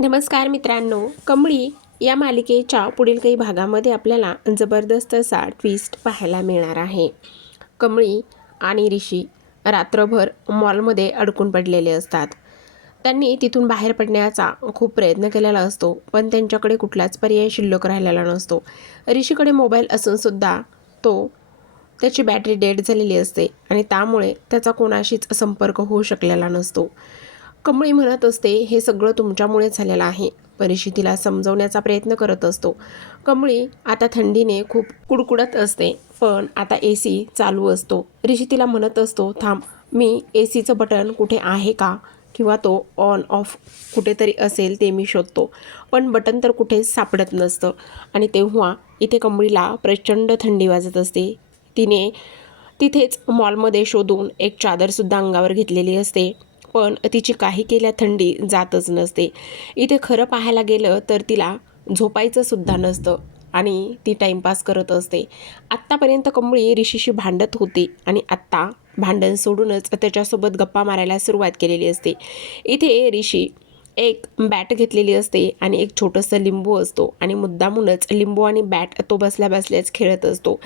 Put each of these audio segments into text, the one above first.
नमस्कार मित्रांनो कमळी या मालिकेच्या पुढील काही भागामध्ये आपल्याला जबरदस्त असा ट्विस्ट पाहायला मिळणार आहे. कमळी आणि ऋषी रात्रभर मॉलमध्ये अडकून पडलेले असतात. त्यांनी तिथून बाहेर पडण्याचा खूप प्रयत्न केलेला असतो पण त्यांच्याकडे कुठलाच पर्याय शिल्लक राहिलेला नसतो. ऋषीकडे मोबाईल असूनसुद्धा तो त्याची बॅटरी डेड झालेली असते आणि त्यामुळे त्याचा कोणाशीच संपर्क होऊ शकलेला नसतो. कमळी म्हणत असते हे सगळं तुमच्यामुळे झालेलं आहे. परीशी तिला समजवण्याचा प्रयत्न करत असतो. कमळी आता थंडीने खूप कुडकुडत असते पण आता ए सी चालू असतो. ऋषी तिला म्हणत असतो थांब मी ए सीचं बटन कुठे आहे का? किंवा तो ऑन ऑफ कुठेतरी असेल ते मी शोधतो. पण बटन तर कुठेच सापडत नसतं. आणि तेव्हा इथे कमळीला प्रचंड थंडी वाजत असते. तिने तिथेच मॉलमध्ये शोधून एक चादरसुद्धा अंगावर घेतलेली असते. पण तिची काही केल्या थंडी जातच नसते. इथे खरं पाहायला गेलं तर तिला झोपायचं सुद्धा नसतं आणि ती टाईमपास करत असते. आत्तापर्यंत कंबळी ऋषीशी भांडत होती आणि आत्ता भांडण सोडूनच त्याच्यासोबत गप्पा मारायला सुरुवात केलेली असते. इथे ऋषी एक बॅट घेतलेली असते आणि एक छोटंसं लिंबू असतो आणि मुद्दामूनच लिंबू आणि बॅट तो बसल्या बसल्याच खेळत असतो.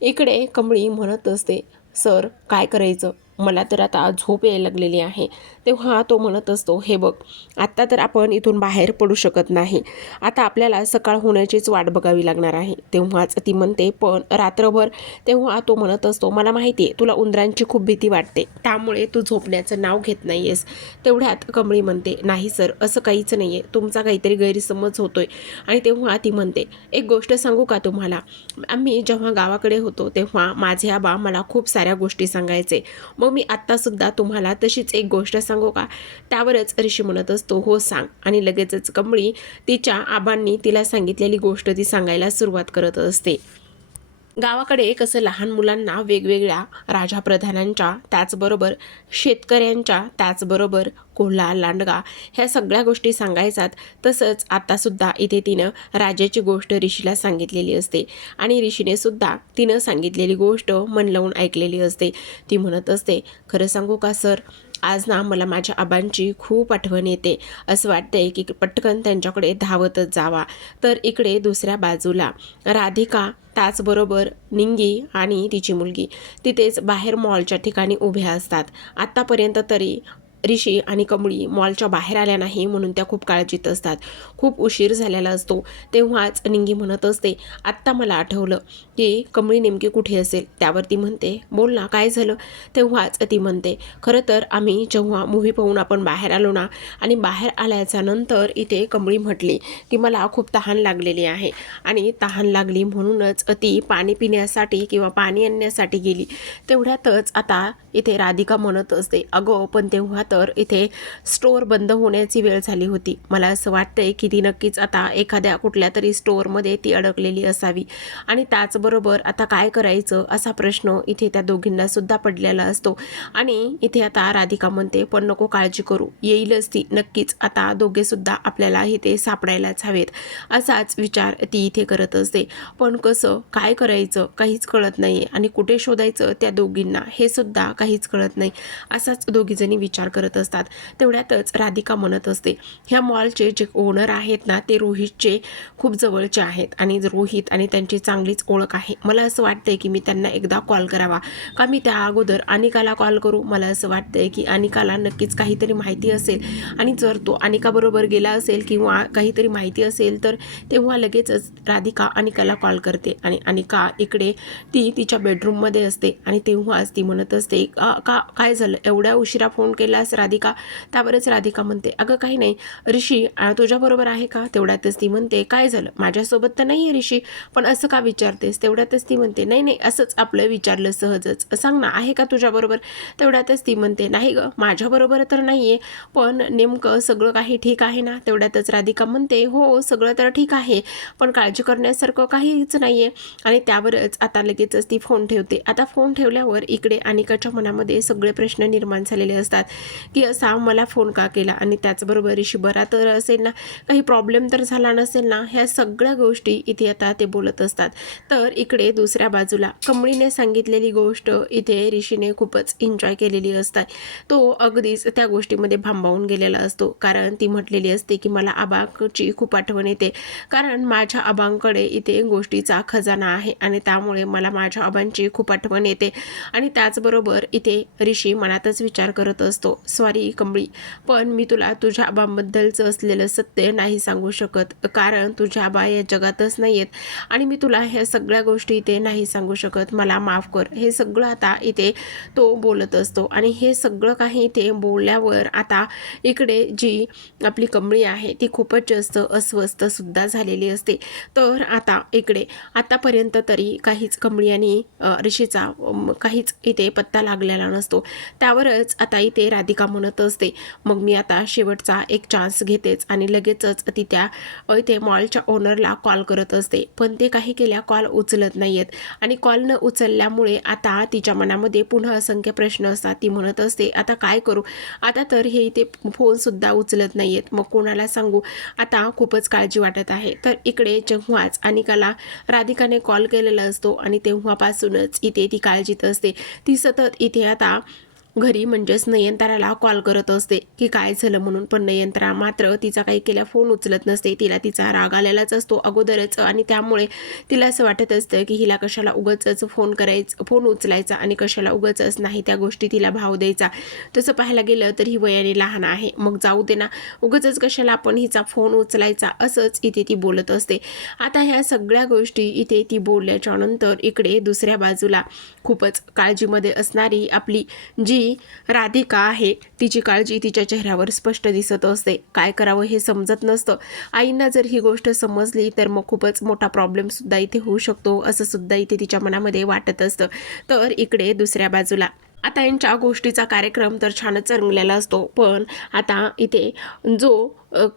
इकडे कंबळी म्हणत असते सर काय करायचं? मला तर आता झोप यायला लागलेली आहे. तेव्हा तो म्हणत असतो हे बघ आत्ता तर आपण इथून बाहेर पडू शकत नाही. आता आपल्याला सकाळ होण्याचीच वाट बघावी लागणार आहे. तेव्हाच ती म्हणते पण रात्रभर तेव्हा तो म्हणत असतो मला माहिती आहे तुला उंदरांची खूप भीती वाटते. त्यामुळे तू झोपण्याचं नाव घेत नाही आहेस तेवढ्यात कमळी म्हणते नाही सर असं काहीच नाही आहे तुमचा काहीतरी गैरसमज होतोय. आणि तेव्हा ती म्हणते एक गोष्ट सांगू का तुम्हाला? आम्ही जेव्हा गावाकडे होतो तेव्हा माझे आबा मला खूप साऱ्या गोष्टी सांगायचे. मग मी आत्तासुद्धा तुम्हाला तशीच एक गोष्ट सांगू का? त्यावरच ऋषी म्हणत असतो. हो सांग. आणि लगेचच कमळी तिच्या आबांनी तिला सांगितलेली गोष्ट ती सांगायला सुरुवात करत असते. गावाकडे कसं लहान मुलांना वेगवेगळ्या राजाप्रधानांच्या त्याचबरोबर शेतकऱ्यांच्या त्याचबरोबर कोल्हा लांडगा ह्या सगळ्या गोष्टी सांगायचात. तसंच आत्तासुद्धा इथे तिनं राजाची गोष्ट ऋषीला सांगितलेली असते. आणि ऋषीने सुद्धा तिनं सांगितलेली गोष्ट मन लावून ऐकलेली असते. ती म्हणत असते खरं सांगू का सर? आज ना मला माझ्या आबांची खूप आठवण येते. असं वाटतंय की पटकन त्यांच्याकडे धावतच जावा. तर इकडे दुसऱ्या बाजूला राधिका त्याचबरोबर निंगी आणि तिची मुलगी. तिथेच बाहेर मॉलच्या ठिकाणी उभ्या असतात. आत्तापर्यंत तरी ऋषी आणि कमळी मॉलच्या बाहेर आल्या नाही म्हणून त्या खूप काळजीत असतात. खूप उशीर झालेला असतो. तेव्हाच निंगी म्हणत असते आत्ता मला आठवलं की कमळी नेमकी कुठे असेल? त्यावरती म्हणते बोल ना काय झालं? तेव्हाच ती म्हणते खरं तर आम्ही जेव्हा मूव्ही पाहून आपण बाहेर आलो ना आणि बाहेर आल्याच्यानंतर इथे कमळी म्हटली की मला खूप तहान लागलेली आहे. आणि तहान लागली म्हणूनच ती पाणी पिण्यासाठी किंवा पाणी आणण्यासाठी गेली. तेवढ्यातच आता इथे राधिका म्हणत असते अगं पण तेव्हा तर इथे स्टोअर बंद होण्याची वेळ झाली होती. मला असं वाटतंय की ती नक्कीच आता एखाद्या कुठल्या तरी स्टोअरमध्ये ती अडकलेली असावी. आणि त्याचबरोबर आता काय करायचं असा प्रश्न इथे त्या दोघींना सुद्धा पडलेला असतो. आणि इथे आता राधिका म्हणते पण नको काळजी करू. येईलच ती. नक्कीच आता दोघेसुद्धा आपल्याला इथे सापडायलाच हवेत. असाच विचार ती इथे करत असते. पण कसं काय करायचं काहीच कळत नाही आणि कुठे शोधायचं त्या दोघींना हे सुद्धा काहीच कळत नाही. असाच दोघीजणी विचार करत करत असतात. तेवढ्यातच राधिका म्हणत असते ह्या मॉलचे जे ओनर आहेत ना ते रोहितचे खूप जवळचे आहेत आणि रोहित आणि त्यांची चांगलीच ओळख आहे. मला असं वाटतंय की मी त्यांना एकदा कॉल करावा. का मी त्या अगोदर अनिकाला कॉल करू? मला असं वाटतंय की अनिकाला नक्कीच काहीतरी माहिती असेल. आणि जर तो अनिकाबरोबर गेला असेल किंवा काहीतरी माहिती असेल तर तेव्हा लगेचच राधिका अनिकाला कॉल करते आणि अनिका इकडे ती तिच्या बेडरूममध्ये असते आणि तेव्हाच ती म्हणत असते "का काय झालं? एवढ्या उशिरा फोन राधिका. त्यावरच राधिका म्हणते अगं काही नाही. ऋषी तुझ्याबरोबर आहे का? तेवढ्यातच ती म्हणते काय झालं? माझ्यासोबत तर नाही आहे ऋषी पण असं का विचारतेस? तेवढ्यातच ती म्हणते नाही नाही असंच आपलं विचारलं सहजच. सांग ना आहे का तुझ्याबरोबर? तेवढ्यातच ती म्हणते नाही गं माझ्याबरोबर तर नाही आहे पण नेमकं सगळं काही ठीक आहे ना? तेवढ्यातच राधिका म्हणते हो सगळं तर ठीक आहे पण काळजी करण्यासारखं काहीच नाही आहे आणि त्यावरच आता लगेचच ती फोन ठेवते. आता फोन ठेवल्यावर इकडे अनिकाच्या मनामध्ये सगळे प्रश्न निर्माण झालेले असतात. की असा मला फोन का केला? आणि त्याचबरोबर ऋषी बरा तर असेल ना काही प्रॉब्लेम तर झाला नसेल ना ह्या सगळ्या गोष्टी इथे आता ते बोलत असतात. तर इकडे दुसऱ्या बाजूला कमळीने सांगितलेली गोष्ट इथे ऋषीने खूपच एन्जॉय केलेली असतात तो अगदीच त्या गोष्टीमध्ये भांबावून गेलेला असतो. कारण ती म्हटलेली असते की मला आबाची खूप आठवण येते. कारण माझ्या आबांकडे इथे गोष्टीचा खजाना आहे आणि त्यामुळे मला माझ्या आबांची खूप आठवण येते. आणि त्याचबरोबर इथे ऋषी मनातच विचार करत असतो. सॉरी कमळी पण मी तुला तुझ्या आबांबद्दलचं असलेलं सत्य नाही सांगू शकत. कारण तुझ्या आबा या जगातच नाही आहेत आणि मी तुला ह्या सगळ्या गोष्टी इथे नाही सांगू शकत. मला माफ कर. हे सगळं आता इथे तो बोलत असतो. आणि हे सगळं काही ते बोलल्यावर आता इकडे जी आपली कमळी आहे ती खूपच जास्त अस्वस्थसुद्धा झालेली असते. तर आता इकडे. आतापर्यंत तरी काहीच कमळी आणि ऋषीचा काहीच इथे पत्ता लागलेला नसतो. त्यावरच आता इथे राधे राधिका म्हणत असते. मग मी आता शेवटचा एक चान्स घेतेच आणि लगेचच ती त्या इथे मॉलच्या ओनरला कॉल करत असते. पण ते काही केल्या कॉल उचलत नाही आहेत आणि कॉल न उचलल्यामुळे आता तिच्या मनामध्ये पुन्हा असंख्य प्रश्न असतात. ती म्हणत असते आता काय करू? आता तर हे इथे फोनसुद्धा उचलत नाही आहेत मग कोणाला सांगू? आता खूपच काळजी वाटत आहे. तर इकडे जेव्हाच अनिकाला राधिकाने कॉल केलेला असतो आणि तेव्हापासूनच इथे ती काळजीत असते. ती सतत इथे आता घरी म्हणजेच नयनताराला कॉल करत असते की काय झालं म्हणून. पण नयनतारा मात्र तिचा काही केल्या फोन उचलत नसते. तिला तिचा राग आलेलाच असतो अगोदरच आणि त्यामुळे तिला असं वाटत असतं की हिला कशाला उगच फोन करायचं फोन उचलायचा आणि कशाला उगच नाही त्या गोष्टी तिला भाव द्यायचा. तसं पाहायला गेलं तर ही वयाने लहान आहे. मग जाऊ दे ना उगच कशाला आपण हिचा फोन उचलायचा असंच इथे ती बोलत असते. आता ह्या सगळ्या गोष्टी इथे ती बोलल्याच्या नंतर इकडे दुसऱ्या बाजूला खूपच काळजीमध्ये असणारी आपली जी राधिका आहे तिची काळजी तिच्या चेहऱ्यावर स्पष्ट दिसत असते. काय करावं हे समजत नसतं. आईंना जर ही गोष्ट समजली तर मग खूपच मोठा प्रॉब्लेम सुद्धा इथे होऊ शकतो असं सुद्धा इथे तिच्या मनामध्ये वाटत असतं. तर इकडे दुसऱ्या बाजूला. आता यांच्या गोष्टीचा कार्यक्रम तर छानच रंगलेला असतो पण आता इथे जो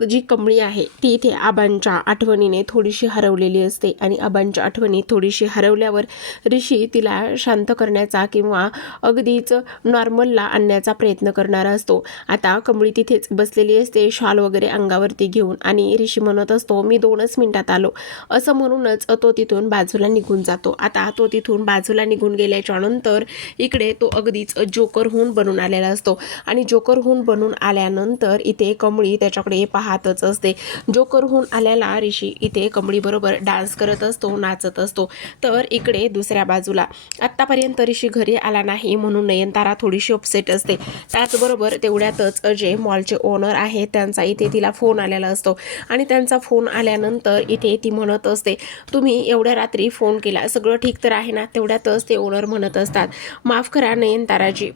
जी कमळी आहे ती इथे आबांच्या आठवणीने थोडीशी हरवलेली असते आणि आबांच्या आठवणी थोडीशी हरवल्यावर ऋषी तिला शांत करण्याचा किंवा अगदीच नॉर्मलला आणण्याचा प्रयत्न करणारा असतो. आता कमळी तिथेच बसलेली असते शॉल वगैरे अंगावरती घेऊन आणि ऋषी म्हणत असतो मी दोनच मिनटात आलो. असं म्हणूनच तो तिथून बाजूला निघून जातो. आता तो तिथून बाजूला निघून गेल्याच्यानंतर इकडे तो अगदी अगदीच जोकरहून बनून आलेला असतो. आणि जोकरहून बनून आल्यानंतर इथे कमळी त्याच्याकडे पाहतच असते. जोकरहून आलेला ऋषी इथे कमळीबरोबर डान्स करत असतो नाचत असतो. तर इकडे दुसऱ्या बाजूला आत्तापर्यंत ऋषी घरी आला नाही म्हणून नयनतारा थोडीशी अपसेट असते. त्याचबरोबर तेवढ्यातच जे मॉलचे ओनर आहेत त्यांचा इथे तिला फोन आलेला असतो. आणि त्यांचा फोन आल्यानंतर इथे ती म्हणत असते तुम्ही एवढ्या रात्री फोन केला सगळं ठीक तर आहे ना? तेवढ्यातच ते ओनर म्हणत असतात माफ करा नयन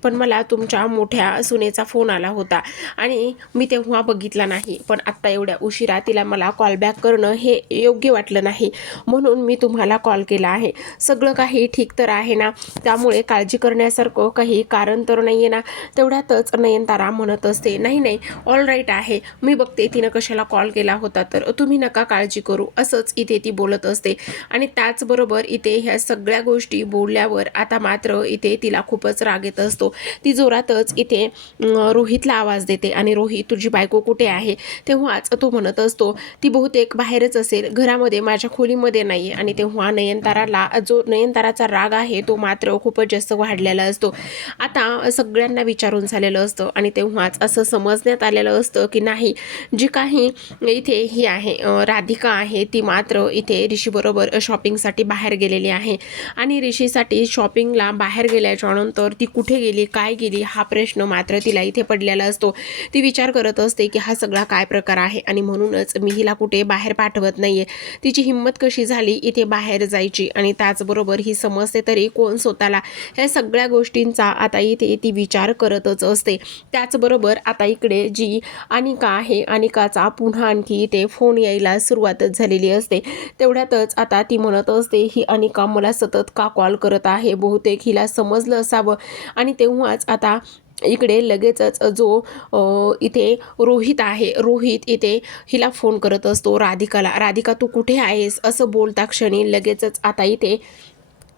पण मला तुमच्या मोठ्या सुनेचा फोन आला होता. आणि मी तेव्हा बघितला नाही. पण आत्ता एवढ्या उशिरा तिला मला कॉल बॅक करणं हे योग्य वाटलं नाही. म्हणून मी तुम्हाला कॉल केला आहे. सगळं काही ठीक तर आहे ना? त्यामुळे काळजी करण्यासारखं काही कारण तर नाही आहे ना? तेवढ्यातच नयनतारा म्हणत असते नाही नाही ऑल राईट आहे. मी बघते तिनं कशाला कॉल केला होता. तर तुम्ही नका काळजी करू. असंच इथे ती बोलत असते. आणि त्याचबरोबर इथे ह्या सगळ्या गोष्टी बोलल्यावर आता मात्र इथे तिला खूपच राग येत असतो. ती जोरातच इथे रोहितला आवाज देते. आणि रोहित तुझी बायको कुठे आहे? तेव्हाच तो म्हणत असतो ती बहुतेक बाहेरच असेल. घरामध्ये माझ्या खोलीमध्ये नाही आणि तेव्हा नयनताराला जो नयनताराचा राग आहे तो मात्र खूपच जास्त वाढलेला असतो. आता सगळ्यांना विचारून झालेलं असतं. आणि तेव्हाच असं समजण्यात आलेलं असतं की नाही जी काही इथे ही आहे राधिका आहे ती मात्र इथे ऋषीबरोबर शॉपिंगसाठी बाहेर गेलेली आहे. आणि ऋषीसाठी शॉपिंगला बाहेर गेल्याच्यानंतर ती कुठे गेली काय गेली हा प्रश्न मात्र तिला इथे पडलेला असतो. ती विचार करत असते की हा सगळा काय प्रकार आहे आणि म्हणूनच मी हिला कुठे बाहेर पाठवत नाही आहे तिची हिंमत कशी झाली इथे बाहेर जायची आणि त्याचबरोबर ही समजते तरी कोण स्वतःला. ह्या सगळ्या गोष्टींचा आता इथे ती विचार करतच असते. त्याचबरोबर आता इकडे जी अनिका आहे अनिकाचा पुन्हा आणखी इथे फोन यायला सुरुवातच झालेली असते. तेवढ्यातच आता ती म्हणत असते ही अनिका मला सतत का कॉल करत आहे? बहुतेक हिला समजलं असावं. आणि तेव्हाच आता इकडे लगेचच जो इथे रोहित आहे रोहित इथे हिला फोन करत असतो राधिकाला. राधिका तू कुठे आहेस? असं बोलता क्षणी लगेचच आता इथे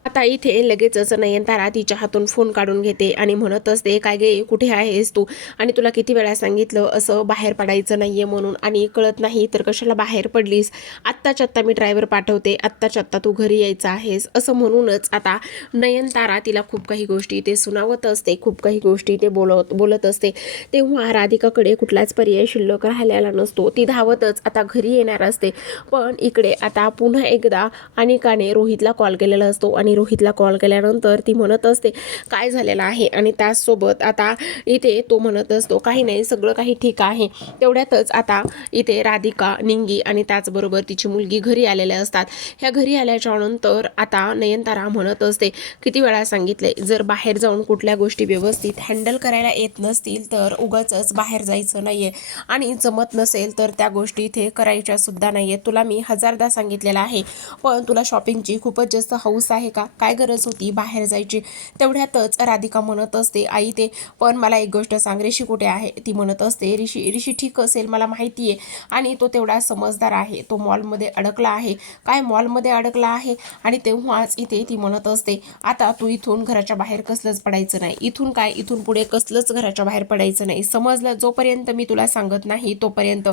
आता इथे लगेचच नयनतारा तिच्या हातून फोन काढून घेते आणि म्हणत असते काय गे कुठे आहेस तू? आणि तुला किती वेळा सांगितलं असं बाहेर पडायचं नाहीये म्हणून आणि कळत नाही तर कशाला बाहेर पडलीस? आत्ताच्या आत्ता मी ड्रायव्हर पाठवते आत्ताच्या आत्ता तू घरी यायचं आहेस. असं म्हणूनच आता नयनतारा तिला खूप काही गोष्टी ते सुनावत असते खूप काही गोष्टी ते बोलत बोलत असते. तेव्हा राधिकाकडे कुठलाच पर्याय शिल्लक राहिलेला नसतो. ती धावतच आता घरी येणार असते. पण इकडे आता पुन्हा एकदा अनिकाने रोहितला कॉल केलेला असतो आणि आणि रोहितला कॉल केल्यानंतर ती म्हणत असते काय झालेलं आहे? आणि त्याचसोबत आता इथे तो म्हणत असतो काही नाही सगळं काही ठीक आहे. तेवढ्यातच आता इथे राधिका निंगी आणि त्याचबरोबर तिची मुलगी घरी आलेल्या असतात. ह्या घरी आल्याच्यानंतर आता नयनतारा म्हणत असते किती वेळा सांगितले जर बाहेर जाऊन कुठल्या गोष्टी व्यवस्थित हँडल करायला येत नसतील तर उगाच बाहेर जायचं नाही आहे आणि जमत नसेल तर त्या गोष्टी इथे करायच्या सुद्धा नाहीये तुला मी हजारदा सांगितलेलं आहे पण तुला शॉपिंगची खूपच जास्त हौस आहे का काय गरज होती? बाहेर जायची. तेवढ्यातच राधिका म्हणत असते आई ते पण मला एक गोष्ट सांग. ऋषी कुठे आहे? ती म्हणत असते ऋषी ऋषी ठीक असेल मला माहिती आहे. आणि तो तेवढा समजदार आहे. तो मॉलमध्ये अडकला आहे. काय मॉलमध्ये अडकला आहे? आणि तेव्हाच इथे ती म्हणत असते आता तू इथून घराच्या बाहेर कसलंच पडायचं नाही. इथून काय? इथून पुढे कसलंच घराच्या बाहेर पडायचं नाही. समजलं? जोपर्यंत मी तुला सांगत नाही तोपर्यंत.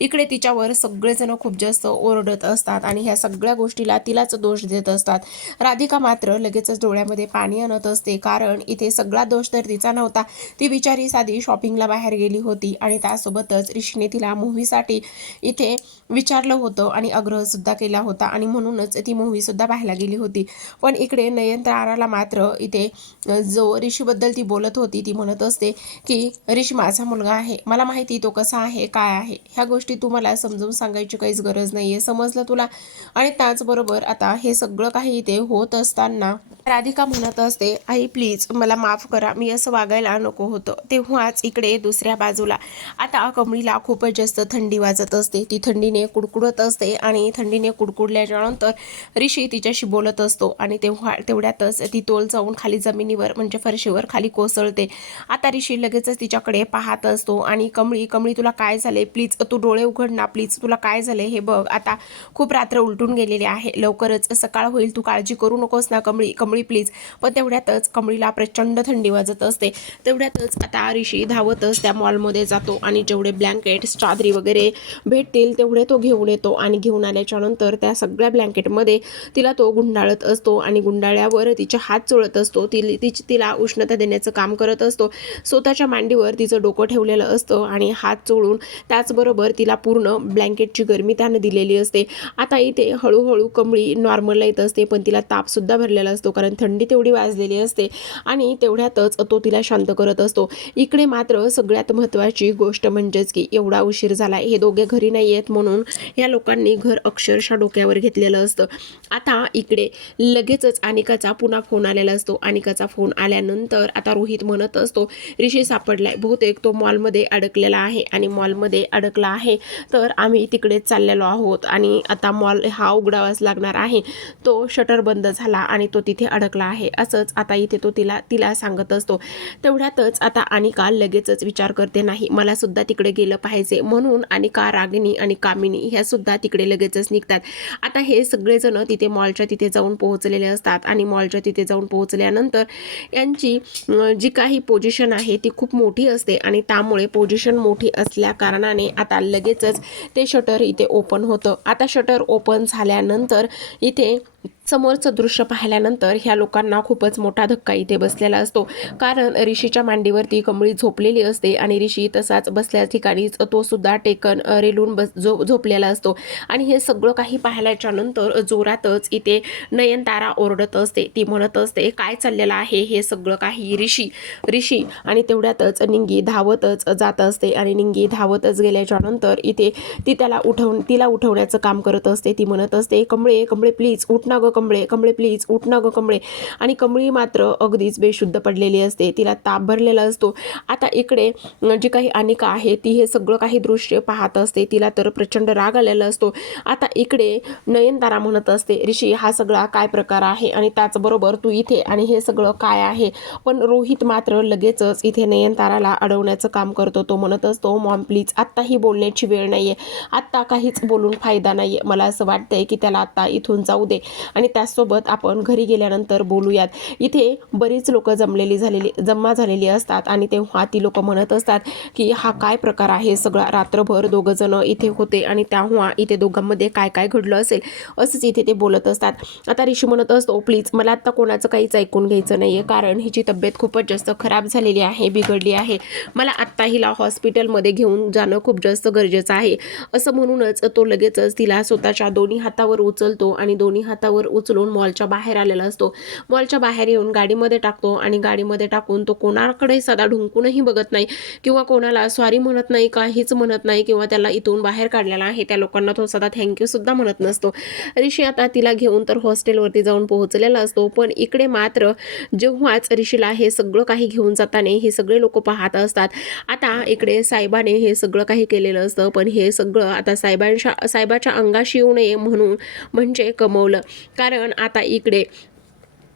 इकडे तिच्यावर सगळेजण खूप जास्त ओरडत असतात आणि ह्या सगळ्या गोष्टीला तिलाच दोष देत असतात. राधिका मात्र लगेचच डोळ्यामध्ये पाणी आणत असते? कारण इथे सगळा दोष तर तिचा नव्हता. ती बिचारी साधी शॉपिंगला बाहेर गेली होती आणि त्यासोबतच ऋषीने तिला मूव्हीसाठी इथे विचारलं होतं आणि आग्रहसुद्धा केला होता आणि म्हणूनच ती मूव्हीसुद्धा पाहायला गेली होती. पण इकडे नयनताराला मात्र इथे जो ऋषीबद्दल ती बोलत होती ती म्हणत असते की ऋषी माझा मुलगा आहे. मला माहिती तो कसा आहे काय आहे? ह्या गोष्टी तू मला समजून सांगायची काहीच गरज नाही आहे समजलं तुला? आणि त्याचबरोबर आता हे सगळं काही इथे होत असताना राधिका म्हणत असते आई प्लीज मला माफ करा. मी असं वागायला नको होतं. तेव्हाच इकडे दुसऱ्या बाजूला. आता कमळीला खूपच जास्त थंडी वाजत असते. ती थंडीने कुडकुडत असते आणि थंडीने कुडकुडल्याच्यानंतर ऋषी तिच्याशी बोलत असतो आणि तेव्हा तेवढ्यातच ती तोल जाऊन खाली जमिनीवर म्हणजे फरशीवर खाली कोसळते. आता ऋषी लगेचच तिच्याकडे पाहत असतो आणि कमळी कमळी तुला काय झाले प्लीज तू डोळे उघड ना प्लीज तुला काय झाले हे बघ. आता खूप रात्र उलटून गेलेली आहे. लवकरच सकाळ होईल. तू काळजी करू नको. नकोस ना कमळी कमळी प्लीज पण तेवढ्यातच कमळीला प्रचंड थंडी वाजत असते. तेवढ्यातच आता ऋषी धावतच त्या मॉलमध्ये जातो आणि जेवढे ब्लँकेट्स चादरी वगैरे भेटतील तेवढे तो घेऊन येतो आणि घेऊन आल्याच्यानंतर त्या सगळ्या ब्लँकेटमध्ये तिला तो गुंडाळत असतो आणि गुंडाळ्यावर तिचे हात चोळत असतो. ति तिची तिला उष्णता देण्याचं काम करत असतो. स्वतःच्या मांडीवर तिचं डोकं ठेवलेलं असतं आणि हात चोळून त्याचबरोबर तिला पूर्ण ब्लँकेटची गरमी त्यानं दिलेली असते. आता इथे हळूहळू कमळी नॉर्मलला येत असते पण तिला तापसुद्धा सुद्धा भरलेला असतो कारण थंडी तेवढी वाजलेली असते आणि तेवढ्यातच तो तिला शांत करत असतो. इकडे मात्र सगळ्यात महत्त्वाची गोष्ट म्हणजेच की एवढा उशीर झाला हे दोघे घरी नाही आहेत म्हणून या लोकांनी घर अक्षरशः डोक्यावर घेतलेलं असतं. आता इकडे लगेचच अनिकाचा पुन्हा फोन आलेला असतो. अनिकाचा फोन आल्यानंतर आता रोहित म्हणत असतो ऋषी सापडलाय. बहुतेक तो मॉलमध्ये अडकलेला आहे आणि मॉलमध्ये अडकला आहे तर आम्ही तिकडेच चाललेलो आहोत आणि आता मॉल हा उघडावाच लागणार आहे. तो शटर बंद झाला आणि तो तिथे अडकला आहे. असंच आता इथे तो तिला तिला सांगत असतो. तेवढ्यातच आता अनिका लगेचच विचार करते नाही मला सुद्धा तिकडे गेलं पाहिजे. म्हणून अनिका रागिनी आणि कामिनी ह्या सुद्धा तिकडे लगेचच निघतात. आता हे सगळेजण तिथे मॉलच्या तिथे जाऊन पोहोचलेले असतात आणि मॉलच्या तिथे जाऊन पोहोचल्यानंतर यांची जी काही पोझिशन आहे ती खूप मोठी असते आणि त्यामुळे पोझिशन मोठी असल्या कारणाने आता लगेचच ते शटर इथे ओपन होतं. आता शटर ओपन झाल्यानंतर इथे समोरचं दृश्य पाहिल्यानंतर ह्या लोकांना खूपच मोठा धक्का इथे बसलेला असतो. कारण ऋषीच्या मांडीवरती कमळी झोपलेली असते आणि ऋषी तसाच बसल्या ठिकाणीच तो सुद्धा टेकन रेलून बस झो झोपलेला असतो. आणि हे सगळं काही पाहिल्याच्या नंतर जोरातच इथे नयनतारा ओरडत असते. ती म्हणत असते काय चाललेलं आहे हे सगळं काही ऋषी ऋषी? आणि तेवढ्यातच निंगी धावतच जात असते आणि निंगी धावतच गेल्याच्यानंतर इथे ती त्याला उठव तिला उठवण्याचं काम करत असते. ती म्हणत असते कमळे कमळे प्लीज उठ ना ग कमळे कमळे प्लीज उठ ना गं कमळे. आणि कमळी मात्र अगदीच बेशुद्ध पडलेली असते तिला ताप भरलेला असतो. आता इकडे जी काही अनिका आहे ती हे सगळं काही दृश्य पाहत असते तिला तर प्रचंड राग आलेला असतो. आता इकडे नयनतारा म्हणत असते ऋषी हा सगळा काय प्रकार आहे? आणि त्याचबरोबर तू इथे आणि हे सगळं काय आहे? पण रोहित मात्र लगेचच इथे नयनताराला अडवण्याचं काम करतो. तो म्हणत असतो मॉम प्लीज आत्ताही बोलण्याची वेळ नाही आहे आत्ता काहीच बोलून फायदा नाही आहे मला असं वाटतंय की त्याला आत्ता इथून जाऊ दे. आणि आणि त्याचसोबत आपण घरी गेल्यानंतर बोलूयात. इथे बरीच लोक जमलेली झालेली जमा झालेली असतात आणि तेव्हा ती लोक म्हणत असतात की हा काय प्रकार आहे सगळा? रात्रभर दोघं जण इथे होते आणि तेव्हा इथे दोघांमध्ये काय काय घडलं असेल? असंच इथे ते बोलत असतात. आता ऋषी म्हणत असतो प्लीज मला आता कोणाचं काहीच ऐकून घ्यायचं नाही आहे कारण हिची तब्येत खूपच जास्त खराब झालेली आहे बिघडली आहे. मला आत्ता हिला हॉस्पिटलमध्ये घेऊन जाणं खूप जास्त गरजेचं आहे. असं म्हणूनच तो लगेचच तिला स्वतःच्या दोन्ही हातावर उचलतो आणि दोन्ही हातावर उचलून मॉलच्या बाहेर आलेला असतो. मॉलच्या बाहेर येऊन गाडीमध्ये टाकतो आणि गाडीमध्ये टाकून तो कोणाकडे सदा ढुंकूनही बघत नाही किंवा कोणाला सॉरी म्हणत नाही काहीच म्हणत नाही किंवा त्याला इथून बाहेर काढलेला आहे त्या लोकांना तो सदा थँक्यू सुद्धा म्हणत नसतो. ऋषी आता तिला घेऊन तर हॉस्टेलवरती जाऊन पोहोचलेला असतो पण इकडे मात्र जेव्हाच ऋषीला हे सगळं काही घेऊन जाताना हे सगळे लोक पाहत असतात. आता इकडे साहेबाने हे सगळं काही केलेलं असतं पण हे सगळं आता साहेबांच्या साहेबाच्या अंगाशी येऊ नये म्हणून म्हणजे कमवलं. कारण आता इकडे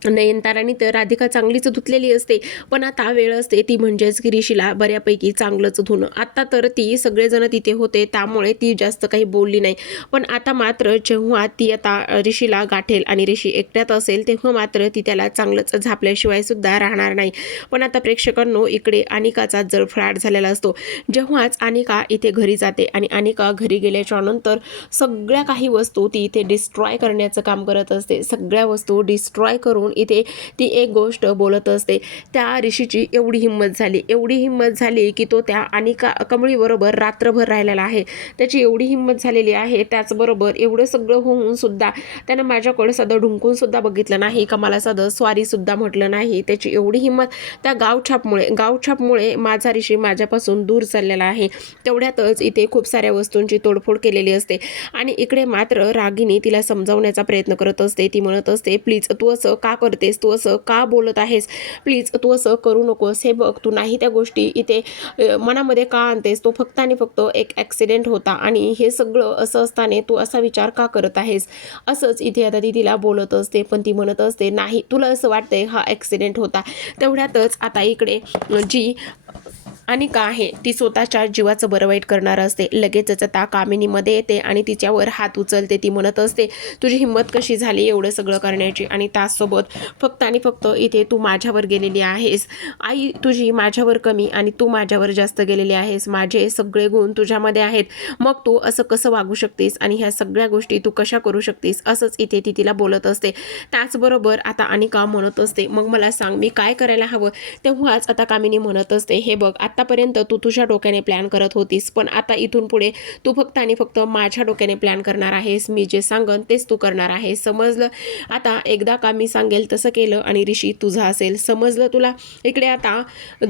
नयनताराने तर राधिका चांगलीच धुतलेली असते. पण आता वेळ असते ती म्हणजेच की बऱ्यापैकी चांगलंच धुणं. आत्ता तर ती सगळेजण तिथे होते त्यामुळे ती जास्त काही बोलली नाही. पण आता मात्र जेव्हा ती आता ऋषीला गाठेल आणि ऋषी एकट्यात असेल तेव्हा मात्र ती त्याला चांगलंच झापल्याशिवाय सुद्धा राहणार नाही. पण आता प्रेक्षकांनो इकडे अनिकाचा जळफळाट झालेला असतो. जेव्हाच अनिका इथे घरी जाते आणि अनिका घरी गेल्याच्यानंतर सगळ्या काही वस्तू ती इथे डिस्ट्रॉय करण्याचं काम करत असते. सगळ्या वस्तू डिस्ट्रॉय करून इथे ती एक गोष्ट बोलत असते. त्या ऋषीची एवढी हिंमत झाली. एवढी हिंमत झाली की तो त्या अनिका कमळीबरोबर रात्रभर राहिलेला आहे. त्याची एवढी हिंमत झालेली आहे त्याचबरोबर एवढं सगळं होऊन सुद्धा त्यानं माझ्याकडे साधं ढुंकून सुद्धा बघितलं नाही का? मला साधं स्वारी सुद्धा म्हटलं नाही. त्याची एवढी हिंमत त्या गावछापमुळे गावछापमुळे माझा ऋषी माझ्यापासून दूर चाललेला आहे. तेवढ्यातच इथे खूप साऱ्या वस्तूंची तोडफोड केलेली असते. आणि इकडे मात्र रागिनी तिला समजावण्याचा प्रयत्न करत असते. ती म्हणत असते प्लीज तू असं का करतेस? तू असं का बोलत आहेस? प्लीज तू असं करू नकोस. हे बघ तू नाही त्या गोष्टी इथे मनामध्ये का आणतेस? तो फक्त आणि फक्त एक ॲक्सिडेंट होता आणि हे सगळं असं असताना तू असा विचार का करत आहेस? असंच इथे आता ती तिला बोलत असते पण ती म्हणत असते नाही तुला असं वाटतंय हा ॲक्सिडेंट होता. तेवढ्यातच आता इकडे जी आणि का आहे? ती स्वतःच्या जीवाचं बरं वाईट करणार असते. लगेचच आता कामिनीमध्ये येते आणि तिच्यावर हात उचलते. ती म्हणत असते तुझी हिंमत कशी झाली एवढं सगळं करण्याची? आणि त्याचसोबत फक्त आणि फक्त इथे तू माझ्यावर गेलेली आहेस. आई तुझी माझ्यावर कमी आणि तू माझ्यावर जास्त गेलेली आहेस. माझे सगळे गुण तुझ्यामध्ये आहेत. मग तू असं कसं वागू शकतेस आणि ह्या सगळ्या गोष्टी तू कशा करू शकतेस? असंच इथे ती तिला बोलत असते. त्याचबरोबर आता आणि का म्हणत असते मग मला सांग मी काय करायला हवं? तेव्हाच आता कामिनी म्हणत असते हे बघ आत्तापर्यंत तू तुझ्या डोक्याने प्लॅन करत होतीस. पण आता इथून पुढे तू फक्त आणि फक्त माझ्या डोक्याने प्लॅन करणार आहेस. मी जे सांगन तेच तू करणार आहेस. समजलं? आता एकदा का मी सांगेल तसं केलं आणि ऋषी तुझा असेल. समजलं तुला? इकडे आता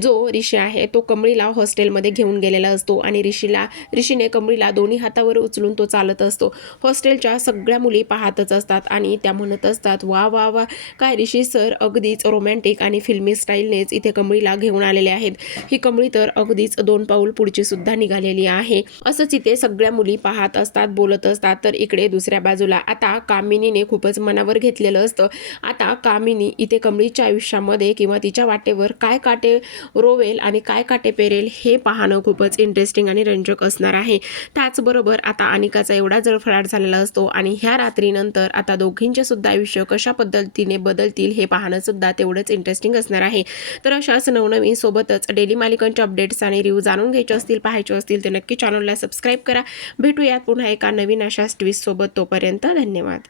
जो ऋषी आहे तो कमळीला हॉस्टेलमध्ये घेऊन गेलेला असतो आणि ऋषीला ऋषीने कमळीला दोन्ही हातावर उचलून तो चालत असतो. हॉस्टेलच्या सगळ्या मुली पाहतच असतात आणि त्या म्हणत असतात वा वा वा काय ऋषी सर? अगदीच रोमॅन्टिक आणि फिल्मी स्टाईलनेच इथे कमळीला घेऊन आलेले आहेत. ही कमळी तर अगदीच दोन पाऊल पुढची सुद्धा निघालेली आहे. असंच इथे सगळ्या मुली पाहत असतात बोलत असतात. तर इकडे दुसऱ्या बाजूला आता कामिनीने खूपच मनावर घेतलेलं असतं. आता कामिनी इथे कमळीच्या आयुष्यामध्ये किंवा तिच्या वाटेवर काय काटे रोवेल आणि काय काटे पेरेल हे पाहणं खूपच इंटरेस्टिंग आणि रंजक असणार आहे. त्याचबरोबर आता अनिकाचा एवढा जळफळाट झालेला असतो आणि ह्या रात्रीनंतर आता दोघींचे सुद्धा आयुष्य कशा पद्धतीने बदलतील हे पाहणं सुद्धा तेवढंच इंटरेस्टिंग असणार आहे. तर अशाच नवनवीन सोबतच डेली मालिकांच्या अपडेट्स आणि रिव्ह्यू जाणून घ्यायचे असतील पाहायचे असतील तर नक्की चॅनलला सबस्क्राईब करा. भेटूयात पुन्हा एका नवीन अशाच ट्विस्टसोबत तोपर्यंत धन्यवाद.